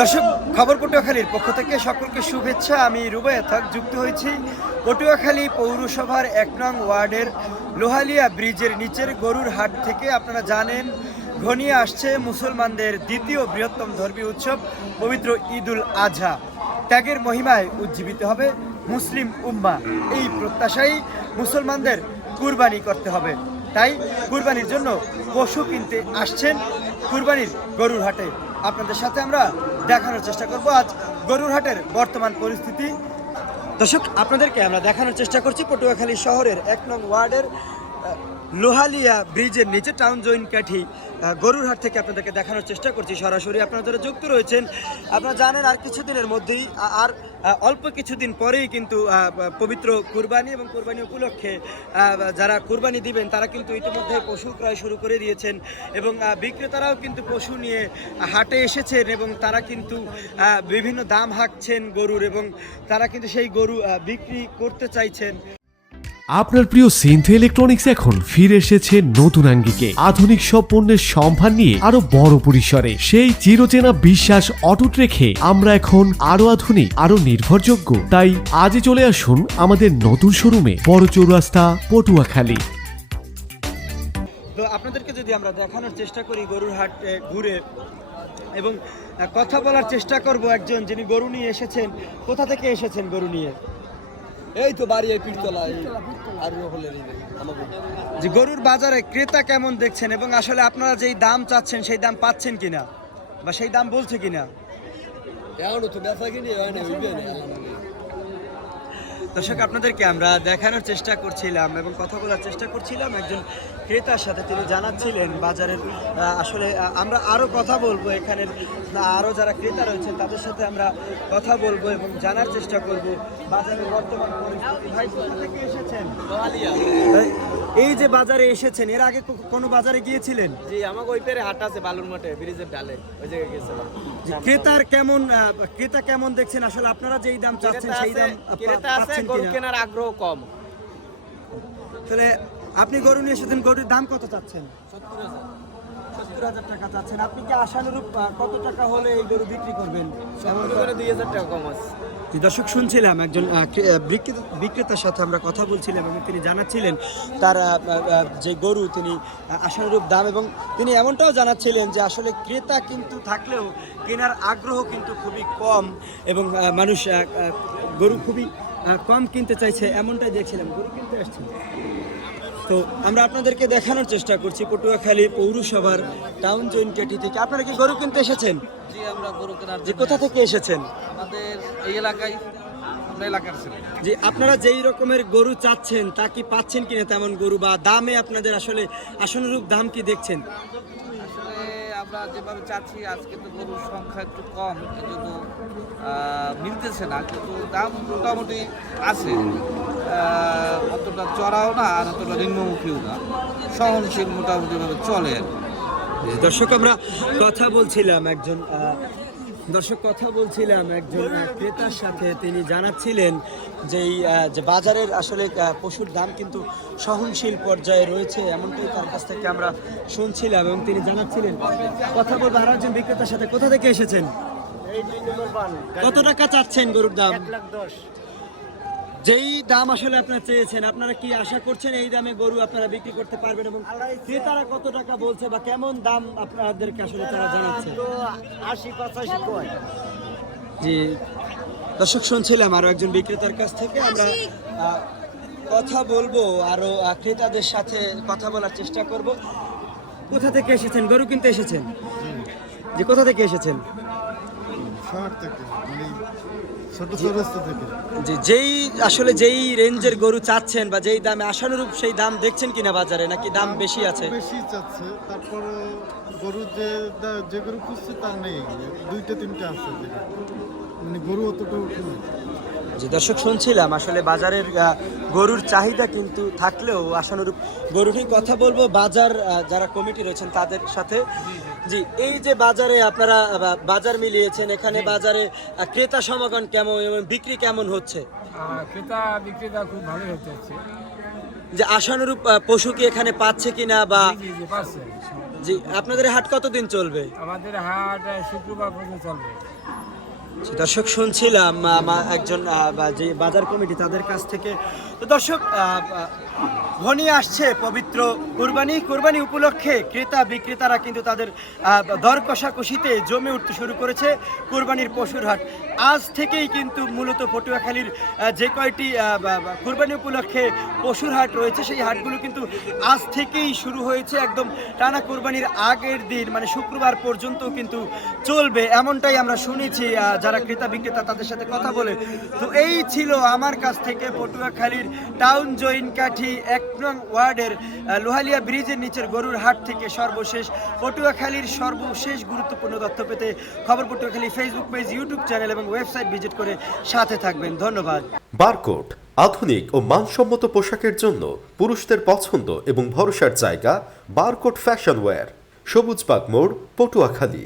দর্শক, খবর পটুয়াখালীর পক্ষ থেকে সকলকে শুভেচ্ছা। আমি রুবায়া থাক, যুক্ত হয়েছি পটুয়াখালী পৌরসভার এক নং ওয়ার্ডের লোহালিয়া ব্রিজের নিচের গরুর হাট থেকে। আপনারা জানেন, ঘনিয়ে আসছে মুসলমানদের দ্বিতীয় বৃহত্তম ধর্মীয় উৎসব, পবিত্র ঈদুল আজহা ত্যাগের মহিমায় উজ্জীবিত হবে মুসলিম উম্মা। এই প্রত্যাশাই মুসলমানদের কুরবানি করতে হবে। তাই কুরবানির জন্য পশু কিনতে আসছেন কুরবানির গরুর হাটে। আপনাদের সাথে আমরা দেখানোর চেষ্টা করব। আজ গরুর হাটের বর্তমান পরিস্থিতি। দর্শক, আপনাদেরকে আমরা দেখানোর চেষ্টা করছি পটুয়াখালী শহরের এক নং ওয়ার্ডের লোহালিয়া ব্রিজের নিচে টাউন জয়েন কাঠি আহ, গরুর হাট থেকে আপনাদেরকে দেখানোর চেষ্টা করছি সরাসরি। আপনারা যারা যুক্ত রয়েছেন আপনারা জানেন আর কিছুদিনের মধ্যেই আর অল্প কিছুদিন পরেই কিন্তু পবিত্র কুরবানি এবং কুরবানি উপলক্ষে যারা কুরবানি দিবেন তারা কিন্তু ইতিমধ্যে পশু ক্রয় শুরু করে দিয়েছেন এবং বিক্রেতারাও কিন্তু পশু নিয়ে হাটে এসেছেন এবং তারা কিন্তু বিভিন্ন দাম হাঁকছেন গরুর এবং তারা কিন্তু সেই গরু বিক্রি করতে চাইছেন। আপনার প্রিয় সিনথে ইলেকট্রনিক্স এখন ফিরে এসেছে নতুন আঙ্গিকে। আধুনিক সব পণ্যের সম্ভার নিয়ে আরও বড় পরিসরে। সেই চিরচেনা বিশ্বাস অটুট রেখে আমরা এখন আরও আধুনিক, আরও নির্ভরযোগ্য। তাই আজই চলে আসুন আমাদের নতুন শোরুমে, বড় চৌরাস্তা, পটুয়াখালী। তো আপনাদেরকে যদি আমরা দেখানোর চেষ্টা করি গরুর হাট ঘুরে, এবং কথা বলার চেষ্টা করব একজন যিনি গরু নিয়ে এসেছেন। কোথা থেকে এসেছেন গরু নিয়ে? এই তো বাড়ি এই পিঠতলায়। আর হলে যে গরুর বাজারে ক্রেতা কেমন দেখছেন এবং আসলে আপনারা যেই দাম চাচ্ছেন সেই দাম পাচ্ছেন কিনা? বা সেই দাম বলছে কিনা? এখনও তো ব্যবসা কিনে হয় না। দর্শক আপনাদেরকে আমরা দেখানোর চেষ্টা করছিলাম এবং কথা বলার চেষ্টা করছিলাম। একজন ক্রেতার সাথে তিনি জানাচ্ছিলেন বাজারের আসলে আমরা আরও কথা বলব এখানের আরও যারা ক্রেতা রয়েছেন তাদের সাথে আমরা কথা বলব এবং জানার চেষ্টা করব। বাজারের বর্তমান পরিস্থিতি। ভাই কোথা থেকে এসেছেন? এই- যে বাজারে এসেছেন এর আগে কোনো বাজারে গিয়েছিলেন? জি আমাকে ওই পেরে হাট আছে বালুর মাঠে ব্রিজের ডালে ওই জায়গায় গেছিলাম যে ক্রেতার কেমন ক্রেতা কেমন দেখছেন? আসলে আপনারা যেই দাম চাচ্ছেন সেই দাম ক্রেতা আছে পাচ্ছেন গরু কিনা? কেনার আগ্রহ কম। তাহলে আপনি গরু নিয়ে এসেছেন গরুর দাম কত চাচ্ছেন? সত্তর হাজার। টাকা চাচ্ছেন। আপনি কি আশানুরূপ কত টাকা হলে এই গরু বিক্রি করবেন? দুই হাজার টাকা কম আছে। দর্শক শুনছিলাম একজন বিক্রেতার সাথে আমরা কথা বলছিলাম এবং তিনি জানাচ্ছিলেন তার যে গরু তিনি আশানুরূপ দাম এবং তিনি এমনটাও জানাচ্ছিলেন যে আসলে ক্রেতা কিন্তু থাকলেও কেনার আগ্রহ কিন্তু খুবই কম এবং মানুষ গরু খুবই কম কিনতে চাইছে এমনটাই দেখছিলাম গরু কিনতে আসছে। তো আমরা আপনাদেরকে দেখানোর চেষ্টা করছি পটুয়াখালী পৌরসভার টাউন জয়েন কেটি থেকে। আপনারা কি গরু কিনতে এসেছেন? জি আমরা গরু কেনার যে কোথা থেকে এসেছেন? আমাদের এই এলাকায় যে আপনারা যেই রকমের গরু চাচ্ছেন তা কি পাচ্ছেন কিনা তেমন গরু বা দামে আপনাদের আসলে আসনুরূপ দাম কি দেখছেন? আমরা যেভাবে চাচ্ছি আজকে তো গরুর সংখ্যা একটু কম কিন্তু মিলতেছে না কিন্তু দাম মোটামুটি আছে। অতটা চড়াও না আর অতটা নিম্নমুখীও না। সহনশীল মোটামুটিভাবে চলে আর কি। দর্শক আমরা কথা বলছিলাম একজন দর্শক, কথা বলছিলাম একজন ক্রেতার সাথে। তিনি জানাচ্ছিলেন যে যে বাজারের আসলে পশুর দাম কিন্তু সহনশীল পর্যায়ে রয়েছে, এমনটাই তার কাছ থেকে আমরা শুনছিলাম এবং তিনি জানাচ্ছিলেন। কথা বলব আরও একজন বিক্রেতার সাথে। কোথা থেকে এসেছেন? কত টাকা চাচ্ছেন গরুর দাম? যেই দাম আসলে আপনারা চেয়েছেন আপনারা কি আশা করছেন এই দামে গরু আপনারা বিক্রি করতে পারবেন এবং ক্রেতারা কত টাকা বলছে বা কেমন দাম আপনাদেরকে আসলে তারা জানাচ্ছে? আশি পঁচাশি কয়। জি। দর্শক শুনছিলাম আরও একজন বিক্রেতার কাছ থেকে। আমরা কথা বলব আরও ক্রেতাদের সাথে কথা বলার চেষ্টা করব। কোথা থেকে এসেছেন? গরু কিনতে এসেছেন? যে কোথা থেকে এসেছেন? শহর থেকে যেই আসলে যেই রেঞ্জের গরু চাচ্ছেন বা যেই দামে আশানুরূপ সেই দাম দেখছেন কিনা বাজারে নাকি দাম বেশি আছে? বেশি চাচ্ছে তারপর গরু যে যে গরু খুঁজছে তার নেই দুইটা তিনটা আছে মানে গরু অতটা যে দর্শক শুনছিলাম আসলে বাজারের গরুর চাহিদা কিন্তু থাকলেও আশানুরূপ গরুরই কথা বলব। বাজার যারা কমিটি রয়েছেন তাদের সাথে জি এই যে বাজারে আপনারা বাজার মিলিয়েছেন এখানে বাজারে ক্রেতা সমাগম কেমন এবং বিক্রি কেমন হচ্ছে? ক্রেতা বিক্রেতা খুব হতে হচ্ছে। যে আশানুরূপ পশু কি এখানে পাচ্ছে কিনা বা জি আপনাদের হাট কতদিন চলবে? আমাদের হাট শুক্রবার পর্যন্ত চলবে। দর্শক শুনছিলাম একজন যে বাজার কমিটি তাদের কাছ থেকে তো দর্শক ঘনিয়ে আসছে পবিত্র কুরবানি। কুরবানি উপলক্ষে ক্রেতা, বিক্রেতারা কিন্তু তাদের দর কষাকষিতে জমে উঠতে শুরু করেছে কুরবানির পশুর হাট। আজ থেকেই কিন্তু মূলত পটুয়াখালীর যে কয়টি কুরবানি উপলক্ষে পশুর হাট রয়েছে, সেই হাটগুলো কিন্তু আজ থেকেই শুরু হয়েছে। একদম টানা কুরবানির আগের দিন মানে শুক্রবার পর্যন্ত কিন্তু চলবে, এমনটাই আমরা শুনেছি যারা ক্রেতা, বিক্রেতা তাদের সাথে কথা বলে। তো এই ছিল আমার কাছ থেকে পটুয়াখালীর টাউন জৈন কাঠি এক নং ওয়ার্ডের লোহালিয়া ব্রিজের নিচের গরুর হাট থেকে সর্বশেষ পটুয়াখালীর সর্বশেষ গুরুত্বপূর্ণ তথ্য পেতে খবর Patuakhali Facebook page YouTube channel এবং ওয়েবসাইট ভিজিট করে সাথে থাকবেন। ধন্যবাদ। বারকোট আধুনিক ও মানসম্মত পোশাকের জন্য পুরুষদের পছন্দ এবং ভরসার জায়গা বারকোট ফ্যাশন ওয়্যার সবুজবাগ মোড় পটুয়াখালী।